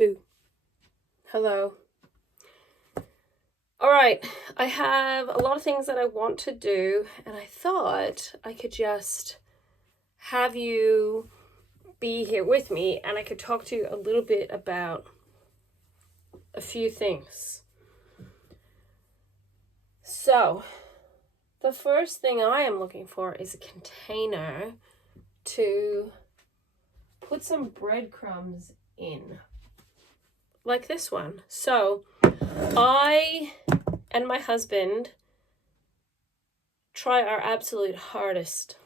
Boo. Hello. Alright, I have a lot of things that I want to do, and I thought I could just have you be here with me and I could talk to you a little bit about a few things. So, the first thing I am looking for is a container to put some breadcrumbs in, like this one. So I and my husband try our absolute hardest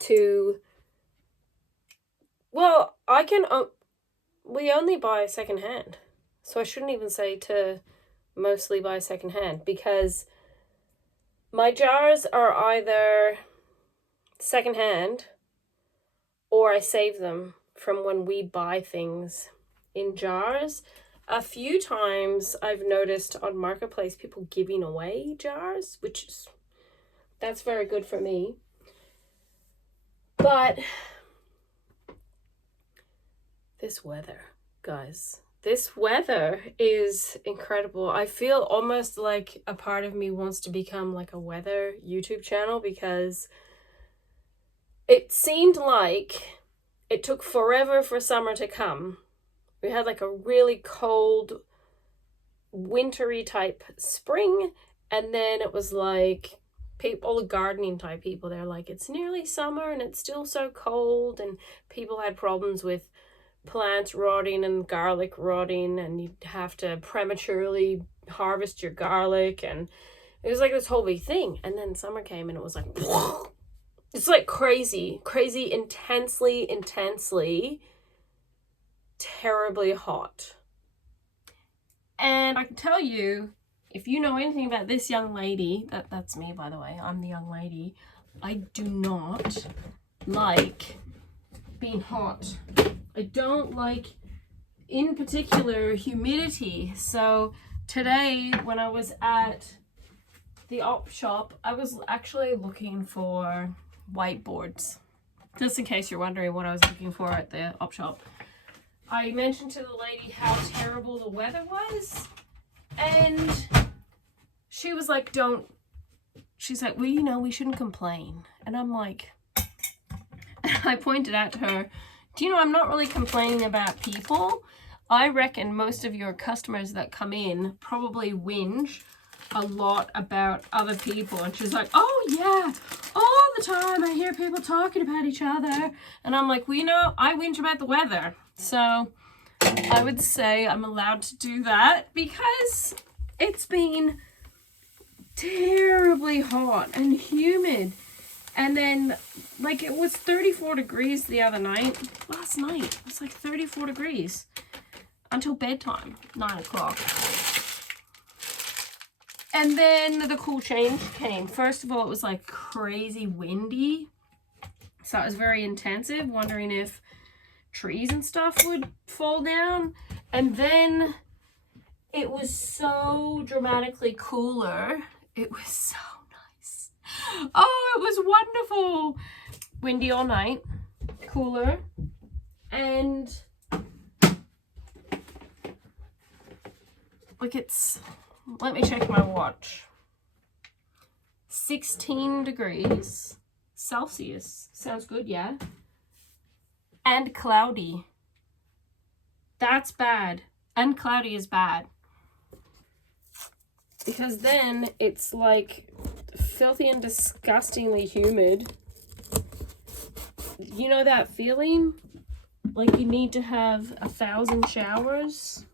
to, well, we only buy secondhand, so I shouldn't even say to mostly buy secondhand, because my jars are either secondhand or I save them from when we buy things in jars. A few times I've noticed on Marketplace people giving away jars, that's very good for me. But this weather, guys, this weather is incredible. I feel almost like a part of me wants to become like a weather YouTube channel, because it seemed like it took forever for summer to come. We had like a really cold, wintry type spring, and then it was like all the gardening type people, they're like, it's nearly summer and it's still so cold, and people had problems with plants rotting and garlic rotting, and you'd have to prematurely harvest your garlic, and it was like this whole big thing. And then summer came and it was like, it's like crazy, intensely, terribly hot. And I can tell you, if you know anything about this young lady, that's me, by the way, I'm the young lady, I do not like being hot. I don't like, in particular, humidity. So today, when I was at the op shop, I was actually looking for whiteboards. Just in case you're wondering what I was looking for at the op shop. I mentioned to the lady how terrible the weather was, and she was like, she's like, well, you know, we shouldn't complain. And I'm like, I pointed out to her, do you know, I'm not really complaining about people. I reckon most of your customers that come in probably whinge a lot about other people. And she's like, oh yeah, all the time I hear people talking about each other. And I'm like, well, you know, I whinge about the weather. So I would say I'm allowed to do that, because it's been terribly hot and humid. And then, like, it was 34 degrees the other night. Last night, it was like 34 degrees until bedtime, 9 o'clock. And then the cool change came. First of all, it was like crazy windy. So it was very intensive, wondering if trees and stuff would fall down. And then it was so dramatically cooler. It was so nice. Oh, it was wonderful. Windy all night, cooler, and like let me check my watch. 16 degrees Celsius. Sounds good, yeah? And cloudy. That's bad. And cloudy is bad. Because then it's like filthy and disgustingly humid. You know that feeling? Like you need to have 1,000 showers?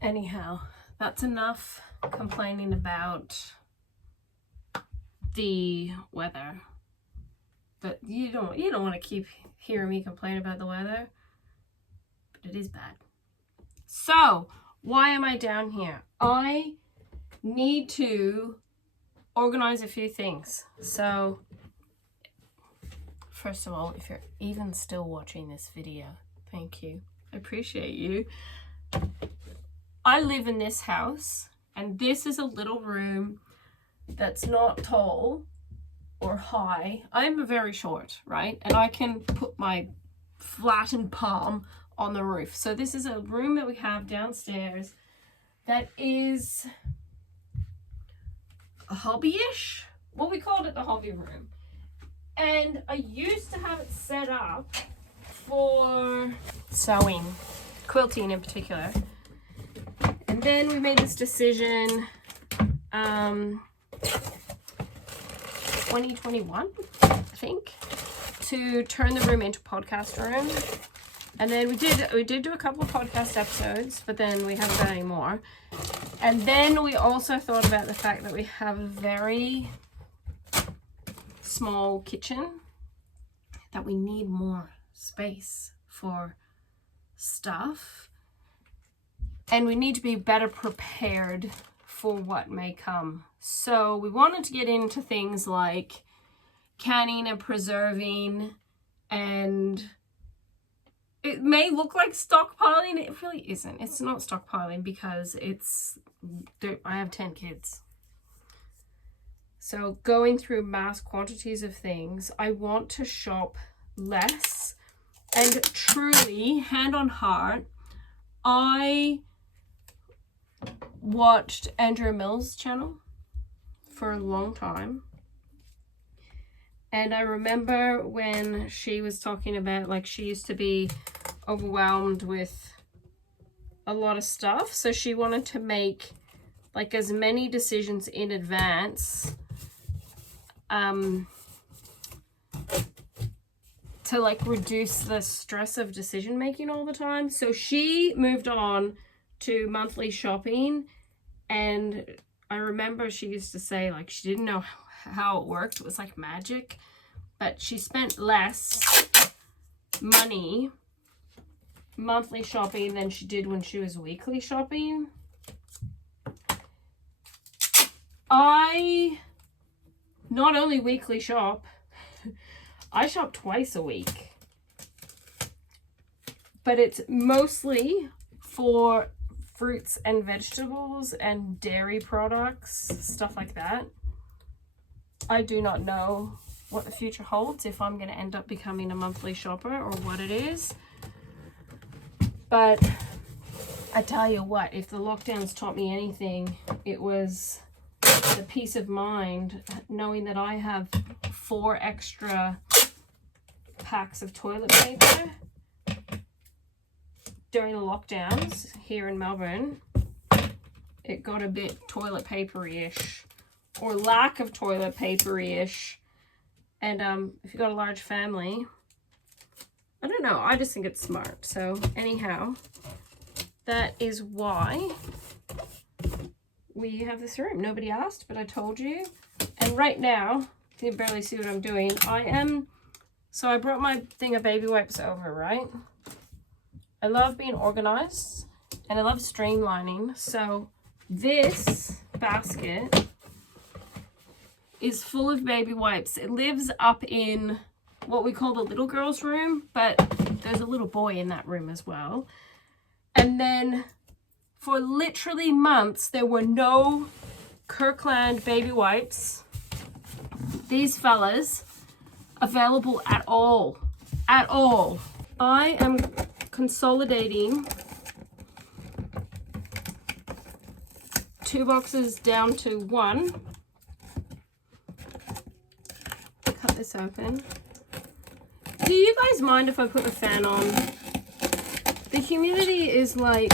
Anyhow, that's enough complaining about the weather. But you don't want to keep hearing me complain about the weather. But it is bad. So, why am I down here? I need to organize a few things. So, first of all, if you're even still watching this video, thank you. I appreciate you. I live in this house And this is a little room that's not tall or high. I'm very short, right? And I can put my flattened palm on the roof. So this is a room that we have downstairs that is a hobby-ish. Well, we called it the hobby room. And I used to have it set up for sewing, quilting in particular. And then we made this decision 2021, I think, to turn the room into podcast room. And then we did do a couple of podcast episodes, but then we haven't done any more. And then we also thought about the fact that we have a very small kitchen, that we need more space for stuff, and we need to be better prepared for what may come. So we wanted to get into things like canning and preserving, and it may look like stockpiling. It really isn't. It's not stockpiling because I have 10 kids. So going through mass quantities of things, I want to shop less. And truly, hand on heart, I watched Andrea Mills' channel for a long time. And I remember when she was talking about, like, she used to be overwhelmed with a lot of stuff. So she wanted to make, like, as many decisions in advance to, like, reduce the stress of decision making all the time. So she moved on to monthly shopping. And I remember she used to say, like, she didn't know how it worked. It was like magic. But she spent less money monthly shopping than she did when she was weekly shopping. I not only weekly shop, I shop twice a week. But it's mostly for fruits and vegetables and dairy products, stuff like that. I do not know what the future holds, if I'm going to end up becoming a monthly shopper or what it is. But I tell you what, if the lockdowns taught me anything, it was the peace of mind knowing that I have 4 extra packs of toilet paper during the lockdowns here in Melbourne. It got a bit toilet papery-ish, or lack of toilet papery-ish. And if you've got a large family, I don't know, I just think it's smart. So anyhow, that is why we have this room. Nobody asked, but I told you. And right now, you can barely see what I'm doing. So I brought my thing of baby wipes over, right? I love being organized and I love streamlining. So this basket is full of baby wipes. It lives up in what we call the little girl's room, but there's a little boy in that room as well. And then for literally months, there were no Kirkland baby wipes, these fellas, available at all. At all. I am consolidating 2 boxes down to 1. Cut this open. Do you guys mind if I put the fan on? The humidity is like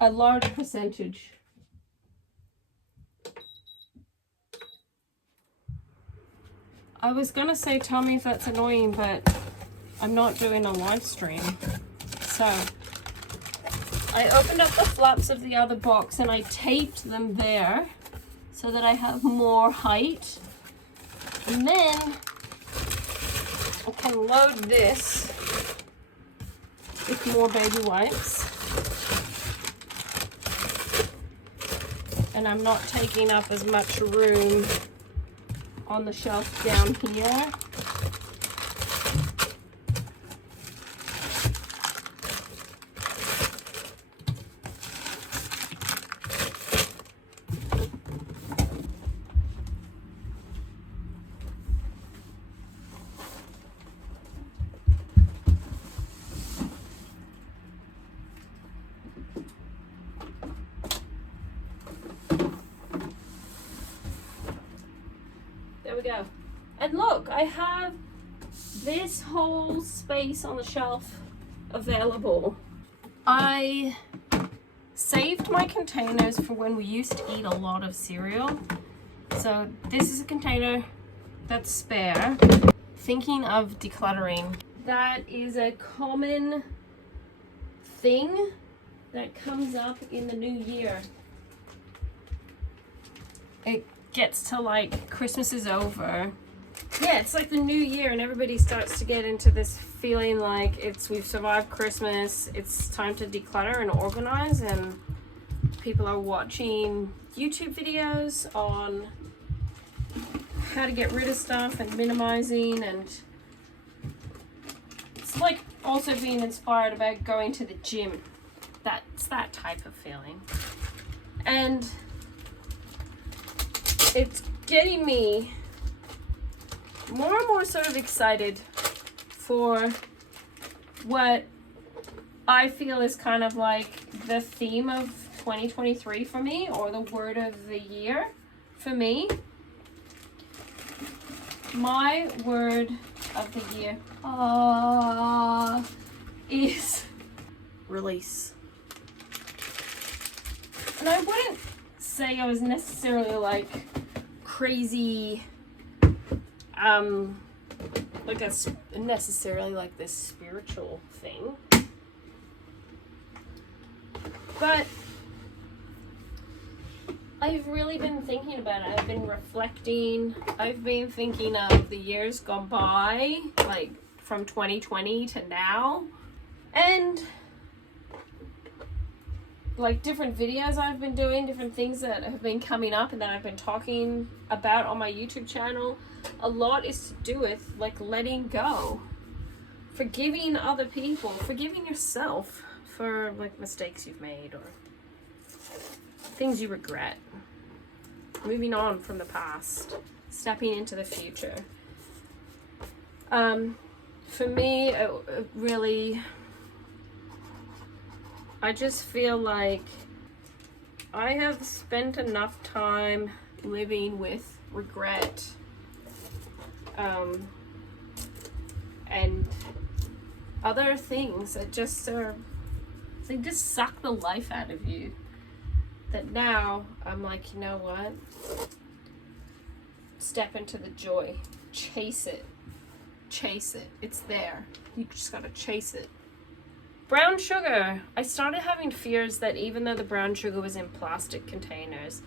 a large percentage. I was gonna say tell me if that's annoying, but I'm not doing a live stream. So I opened up the flaps of the other box and I taped them there so that I have more height. And then I can load this with more baby wipes. And I'm not taking up as much room on the shelf down here. we go. And look, I have this whole space on the shelf available. I saved my containers for when we used to eat a lot of cereal. So this is a container that's spare. Thinking of decluttering. That is a common thing that comes up in the new year. It gets to like Christmas is over. Yeah, it's like the new year and everybody starts to get into this feeling like we've survived Christmas, it's time to declutter and organize, and people are watching YouTube videos on how to get rid of stuff and minimizing, and it's like also being inspired about going to the gym. That's that type of feeling. And it's getting me more and more sort of excited for what I feel is kind of like the theme of 2023 for me, or the word of the year for me. My word of the year is release. And I wouldn't say I was necessarily like crazy, like that's necessarily like this spiritual thing, but I've really been thinking about it. I've been reflecting. I've been thinking of the years gone by, like from 2020 to now, and like different videos I've been doing, different things that have been coming up and that I've been talking about on my YouTube channel. A lot is to do with like letting go, forgiving other people, forgiving yourself for like mistakes you've made or things you regret, moving on from the past, stepping into the future. For me, it really, I just feel like I have spent enough time living with regret, and other things that just they just suck the life out of you, that now I'm like, you know what? Step into the joy. Chase it. Chase it. It's there. You just gotta chase it. Brown sugar. I started having fears that even though the brown sugar was in plastic containers,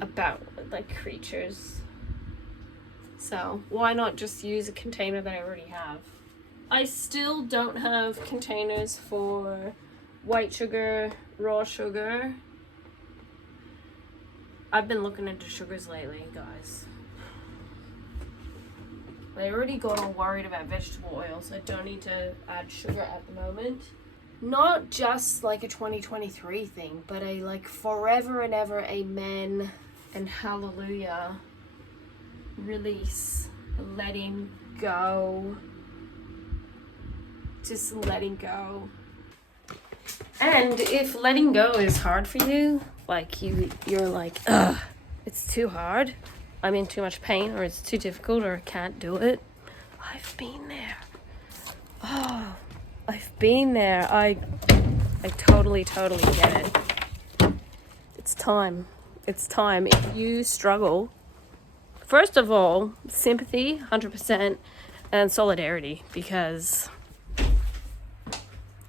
about like creatures. So why not just use a container that I already have? I still don't have containers for white sugar, raw sugar. I've been looking into sugars lately, guys. I already got all worried about vegetable oils. I don't need to add sugar at the moment. Not just like a 2023 thing, but a like forever and ever amen and hallelujah. Release, letting go, just letting go. And if letting go is hard for you, like you're like, ugh, it's too hard, I'm in too much pain, or it's too difficult, or I can't do it, I've been there. Oh, I've been there. I totally get it. It's time. It's time. If you struggle, first of all, sympathy, 100%, and solidarity, because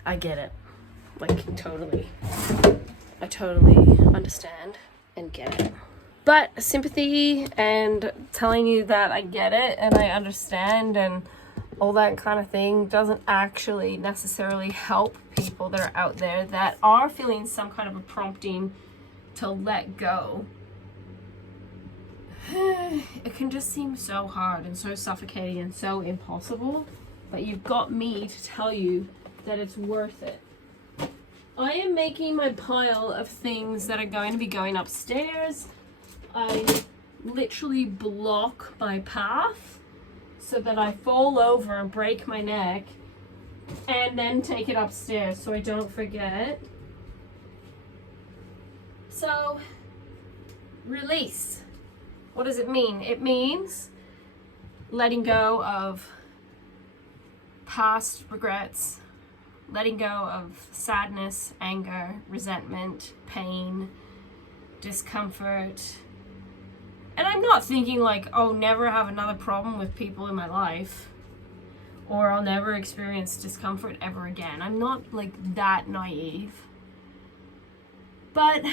I get it. Like, totally. I totally understand and get it. But sympathy and telling you that I get it and I understand and all that kind of thing doesn't actually necessarily help people that are out there that are feeling some kind of a prompting to let go. It can just seem so hard and so suffocating and so impossible, but you've got me to tell you that it's worth it. I am making my pile of things that are going to be going upstairs. I literally block my path so that I fall over and break my neck and then take it upstairs so I don't forget. So, release. What does it mean? It means letting go of past regrets, letting go of sadness, anger, resentment, pain, discomfort. And I'm not thinking like, oh, never have another problem with people in my life, or I'll never experience discomfort ever again. I'm not like that naive. But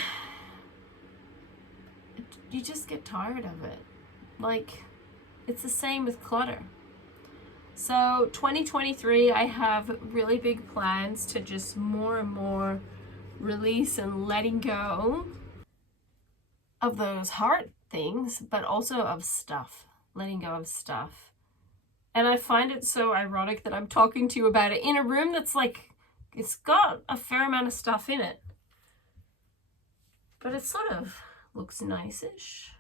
you just get tired of it. Like, it's the same with clutter. So 2023, I have really big plans to just more and more release and letting go of those hard things, but also of stuff, letting go of stuff. And I find it so ironic that I'm talking to you about it in a room that's like, it's got a fair amount of stuff in it, but it sort of looks nice-ish.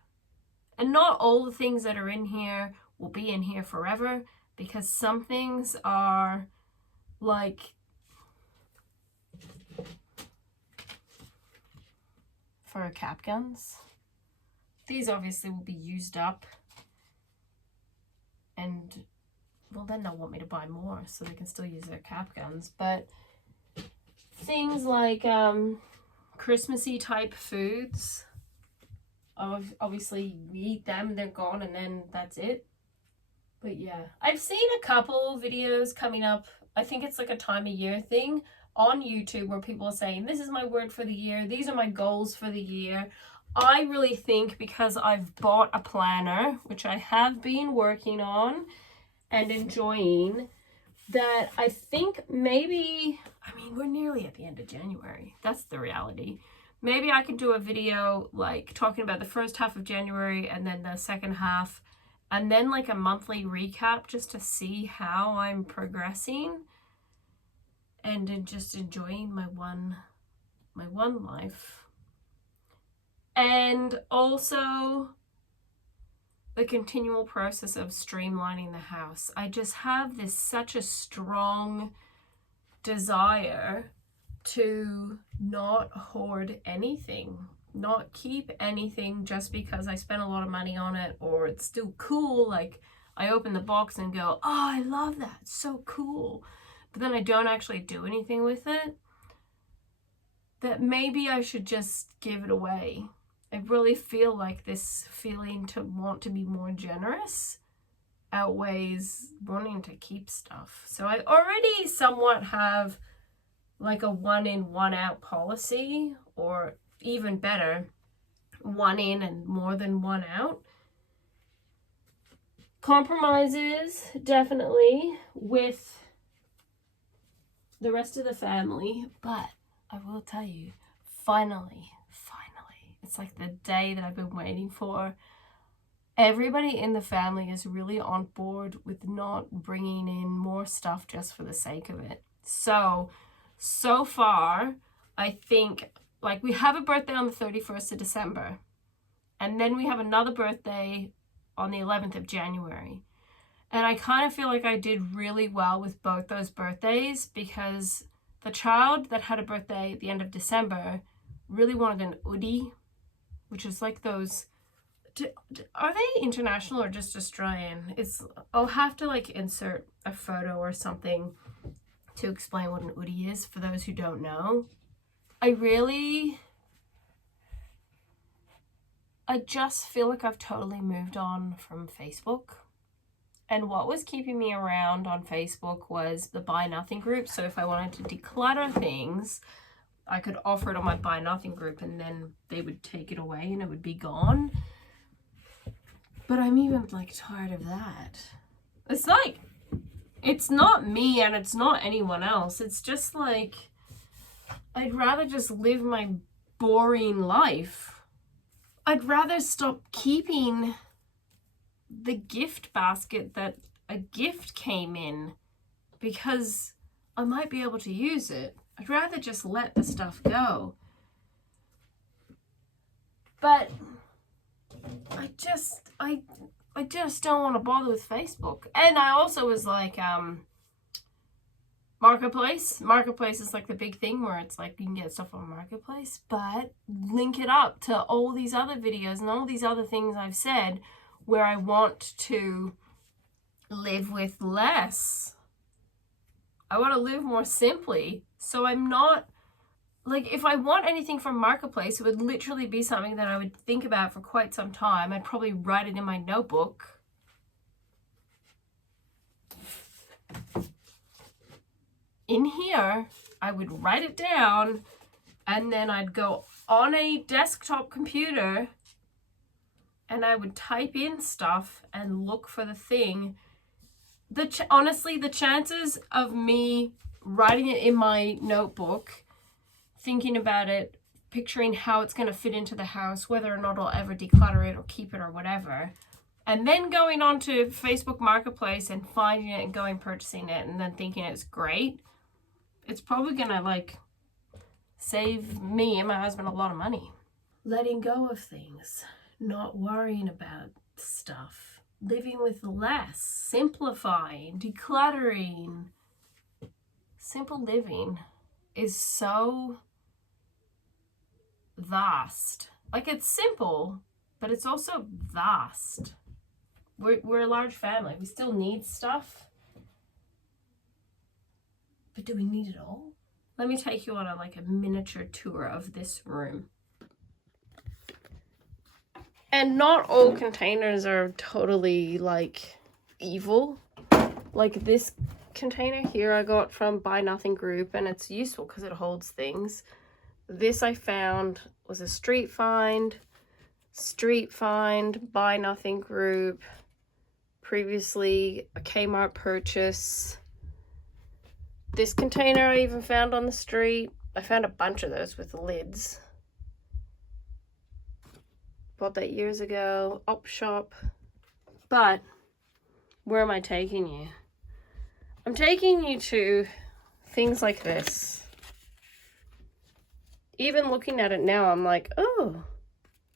And not all the things that are in here will be in here forever, because some things are like for cap guns. These obviously will be used up, and well, then they'll want me to buy more so they can still use their cap guns. But things like Christmassy type foods, obviously we eat them, they're gone, and then that's it. But yeah, I've seen a couple videos coming up. I think it's like a time of year thing on YouTube where people are saying, this is my word for the year, these are my goals for the year. I really think, because I've bought a planner, which I have been working on and enjoying, that I think maybe, I mean, we're nearly at the end of January. That's the reality. Maybe I could do a video like talking about the first half of January and then the second half, and then like a monthly recap just to see how I'm progressing and just enjoying my one life. And also the continual process of streamlining the house. I just have this such a strong desire to not hoard anything, not keep anything just because I spent a lot of money on it or it's still cool. Like, I open the box and go, oh, I love that, it's so cool, but then I don't actually do anything with it. That maybe I should just give it away. I really feel like this feeling to want to be more generous outweighs wanting to keep stuff. So I already somewhat have like a 1 in, 1 out policy, or even better, 1 in and more than 1 out. Compromises definitely with the rest of the family, but I will tell you, finally, it's like the day that I've been waiting for. Everybody in the family is really on board with not bringing in more stuff just for the sake of it. So far, I think, like, we have a birthday on the 31st of December, and then we have another birthday on the 11th of January. And I kind of feel like I did really well with both those birthdays, because the child that had a birthday at the end of December really wanted an Oodie, which is like those, are they international or just Australian? I'll have to like insert a photo or something to explain what an Oodie is for those who don't know. I just feel like I've totally moved on from Facebook. And what was keeping me around on Facebook was the Buy Nothing group. So if I wanted to declutter things, I could offer it on my Buy Nothing group, and then they would take it away and it would be gone. But I'm even like tired of that. It's like, it's not me and it's not anyone else. It's just like, I'd rather just live my boring life. I'd rather stop keeping the gift basket that a gift came in because I might be able to use it. I'd rather just let the stuff go. But I just don't want to bother with Facebook. And I also was like, Marketplace. Marketplace is like the big thing where it's like you can get stuff on Marketplace, but link it up to all these other videos and all these other things I've said where I want to live with less. I want to live more simply. So I'm not, like, if I want anything from Marketplace, it would literally be something that I would think about for quite some time. I'd probably write it in my notebook. In here, I would write it down, and then I'd go on a desktop computer and I would type in stuff and look for the thing. Honestly, the chances of me writing it in my notebook, thinking about it, picturing how it's going to fit into the house, whether or not I'll ever declutter it or keep it or whatever, and then going on to Facebook Marketplace and finding it and going purchasing it and then thinking it's great, it's probably going to like save me and my husband a lot of money. Letting go of things, not worrying about stuff, living with less, simplifying, decluttering. Simple living is so vast. Like, it's simple, but it's also vast. We're a large family. We still need stuff. But do we need it all? Let me take you on a miniature tour of this room. And not all containers are totally like evil. Like this container here I got from Buy Nothing Group, and it's useful because it holds things. This I found was a street find, Buy Nothing Group, previously a Kmart purchase. This container I even found on the street. I found a bunch of those with lids. Bought that years ago, op shop. But where am I taking you? I'm taking you to things like this. Even looking at it now, I'm like, oh,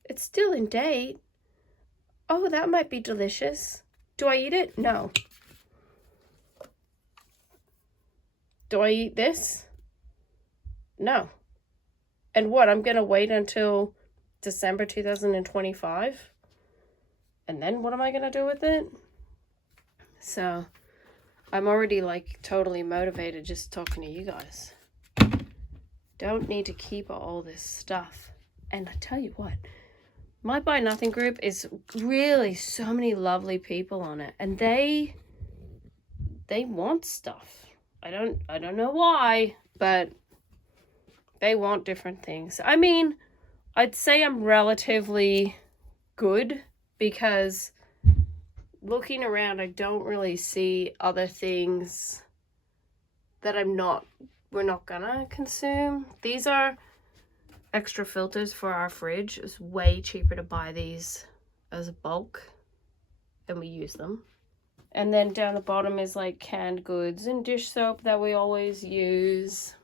it's still in date. Oh, that might be delicious. Do I eat it? No. Do I eat this? No. And what? I'm going to wait until December 2025? And then what am I going to do with it? So I'm already like totally motivated just talking to you guys. Don't need to keep all this stuff. And I tell you what, my Buy Nothing group is really so many lovely people on it, and they want stuff. I don't know why, but they want different things. I mean, I'd say I'm relatively good because looking around, I don't really see other things that we're not gonna consume. These are extra filters for our fridge. It's way cheaper to buy these as a bulk, and we use them. And then down the bottom is like canned goods and dish soap that we always use,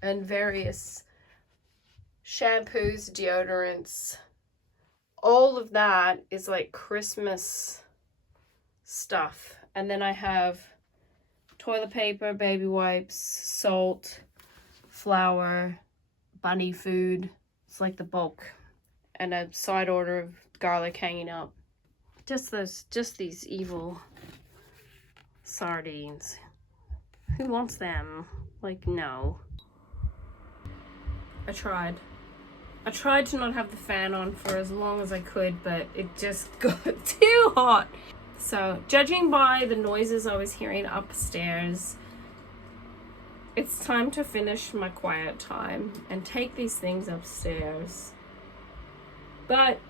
and various shampoos, deodorants. All of that is like Christmas stuff. And then I have toilet paper, baby wipes, salt, flour, bunny food. It's like the bulk. And a side order of garlic hanging up. Just these evil sardines. Who wants them? Like, no. I tried to not have the fan on for as long as I could, but it just got too hot. So, judging by the noises I was hearing upstairs, it's time to finish my quiet time and take these things upstairs. But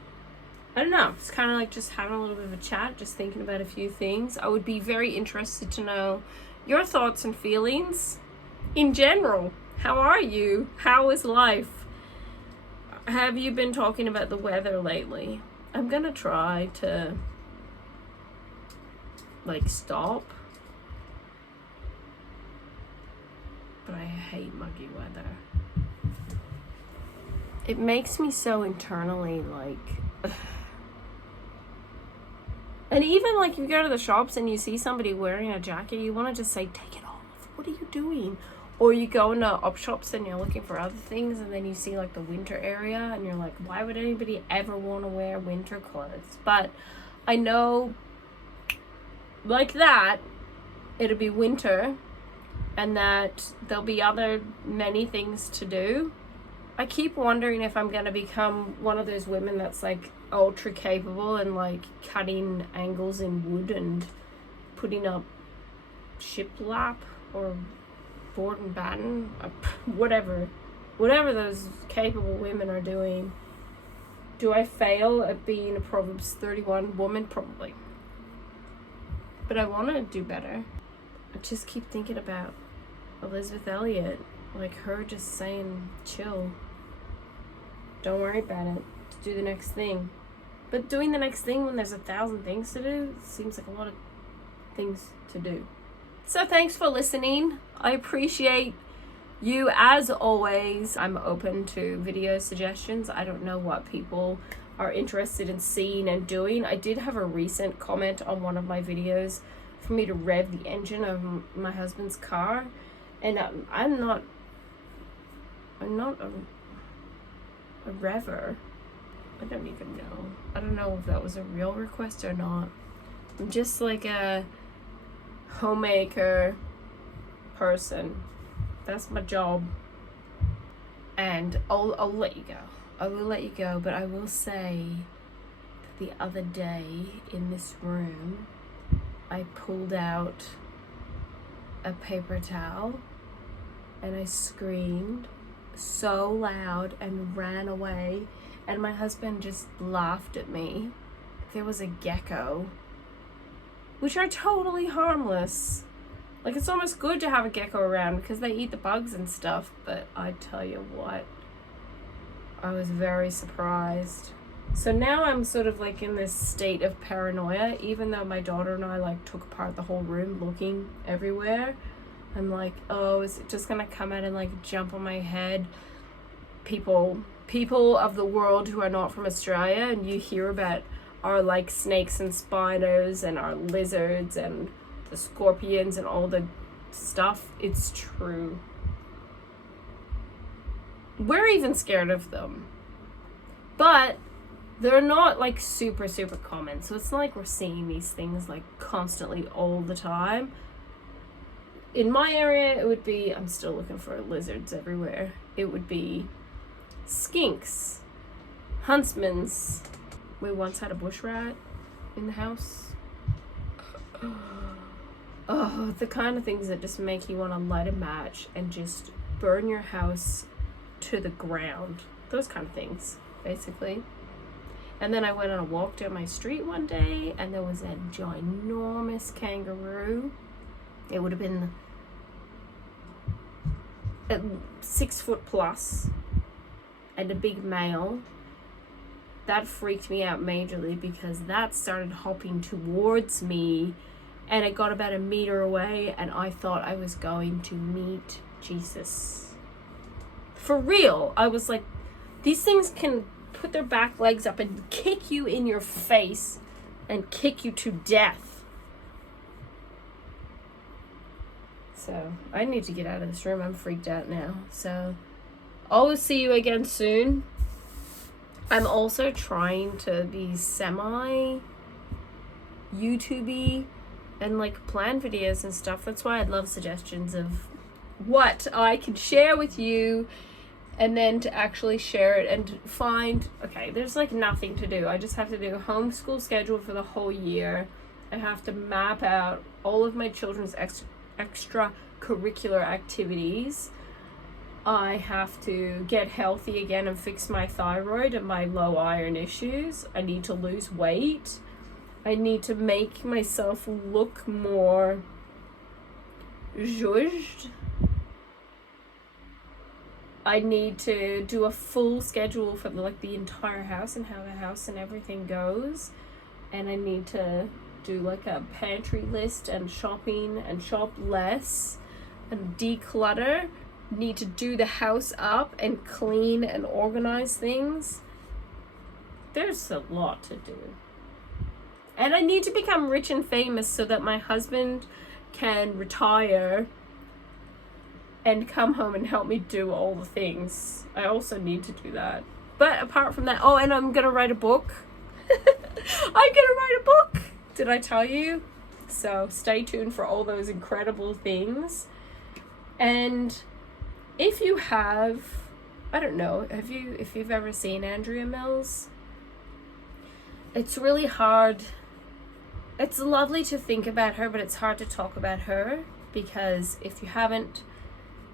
I don't know, it's kind of like just having a little bit of a chat, just thinking about a few things. I would be very interested to know your thoughts and feelings in general. How are you? How is life? Have you been talking about the weather lately? I'm gonna try to stop, but I hate muggy weather. It makes me so internally and even you go to the shops and you see somebody wearing a jacket, you want to just say, take it off. What are you doing? Or you go into op shops and you're looking for other things, and then you see the winter area and you're like, why would anybody ever want to wear winter clothes? But I know like that, it'll be winter, and that there'll be many things to do. I keep wondering if I'm gonna become one of those women that's like ultra capable and like cutting angles in wood and putting up shiplap or board and batten, whatever those capable women are doing. Do I fail at being a Proverbs 31 woman? Probably. But I want to do better. I just keep thinking about Elisabeth Elliot, like her just saying, chill. Don't worry about it. Do the next thing. But doing the next thing when there's 1,000 things to do seems like a lot of things to do. So thanks for listening. I appreciate you as always. I'm open to video suggestions. I don't know what people are interested in seeing and doing. I did have a recent comment on one of my videos for me to rev the engine of my husband's car, and I'm not a rever. I don't even know. I don't know if that was a real request or not. I'm just like a homemaker person. That's my job. And I'll let you go. I will let you go, but I will say that the other day in this room, I pulled out a paper towel and I screamed so loud and ran away, and my husband just laughed at me. There was a gecko, which are totally harmless. Like, it's almost good to have a gecko around because they eat the bugs and stuff, but I tell you what, I was very surprised. So now I'm sort of like in this state of paranoia, even though my daughter and I like took apart the whole room looking everywhere. I'm like, oh, is it just gonna come out and like jump on my head? People of the world who are not from Australia, and you hear about our like snakes and spiders and our lizards and the scorpions and all the stuff. It's true. We're even scared of them, but they're not like super common, so it's not like we're seeing these things like constantly all the time. In my area, it would be, I'm still looking for lizards everywhere, it would be skinks, huntsmans. We once had a bush rat in the house. Oh, the kind of things that just make you want to light a match and just burn your house to the ground. Those kind of things, basically. And then I went on a walk down my street one day, and there was a ginormous kangaroo. It would have been 6 foot plus, and a big male. That freaked me out majorly because that started hopping towards me, and it got about a meter away, and I thought I was going to meet Jesus. For real. I was like, these things can put their back legs up and kick you in your face and kick you to death. So I need to get out of this room. I'm freaked out now. So I'll see you again soon. I'm also trying to be semi YouTube-y and like plan videos and stuff. That's why I'd love suggestions of what I can share with you, and then to actually share it and find, okay, there's like nothing to do. I just have to do a homeschool schedule for the whole year. I have to map out all of my children's extracurricular activities. I have to get healthy again and fix my thyroid and my low iron issues. I need to lose weight. I need to make myself look more zhuzhed. I need to do a full schedule for the entire house and how the house and everything goes. And I need to do like a pantry list and shopping and shop less and declutter. Need to do the house up and clean and organize things. There's a lot to do. And I need to become rich and famous so that my husband can retire and come home and help me do all the things. I also need to do that. But apart from that, oh, and I'm gonna write a book. I'm gonna write a book. Did I tell you? So stay tuned for all those incredible things. And if you have, I don't know, if you've ever seen Andrea Mills, it's really hard. It's lovely to think about her, but it's hard to talk about her, because if you haven't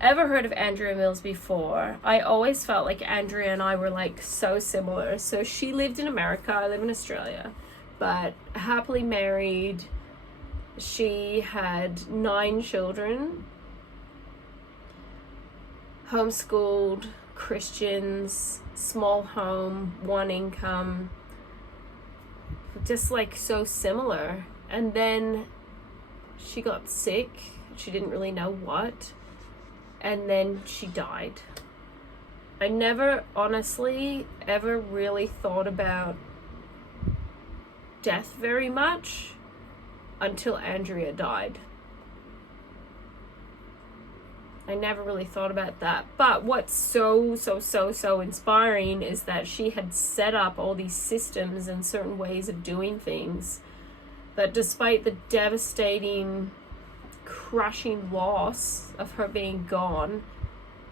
ever heard of Andrea Mills before, I always felt like Andrea and I were like so similar. So she lived in America, I live in Australia, but happily married. She had 9 children, homeschooled, Christians, small home, 1 income, just like so similar. And then she got sick, she didn't really know what, and then she died. I never honestly ever really thought about death very much until Andrea died. I never really thought about that. But what's so inspiring is that she had set up all these systems and certain ways of doing things that, despite the devastating, crushing loss of her being gone,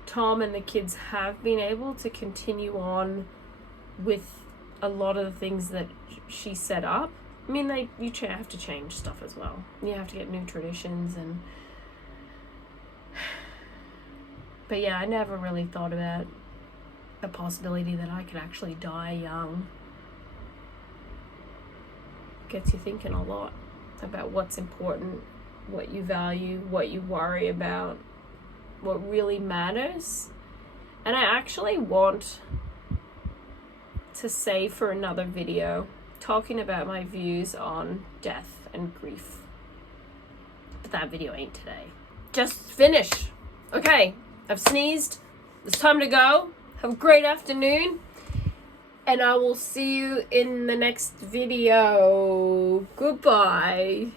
Tom and the kids have been able to continue on with a lot of the things that she set up. I mean, you have to change stuff as well. You have to get new traditions and... But yeah, I never really thought about the possibility that I could actually die young. Gets you thinking a lot about what's important, what you value, what you worry about, what really matters. And I actually want to save for another video talking about my views on death and grief. But that video ain't today. Just finish. Okay, I've sneezed. It's time to go. Have a great afternoon. And I will see you in the next video. Goodbye.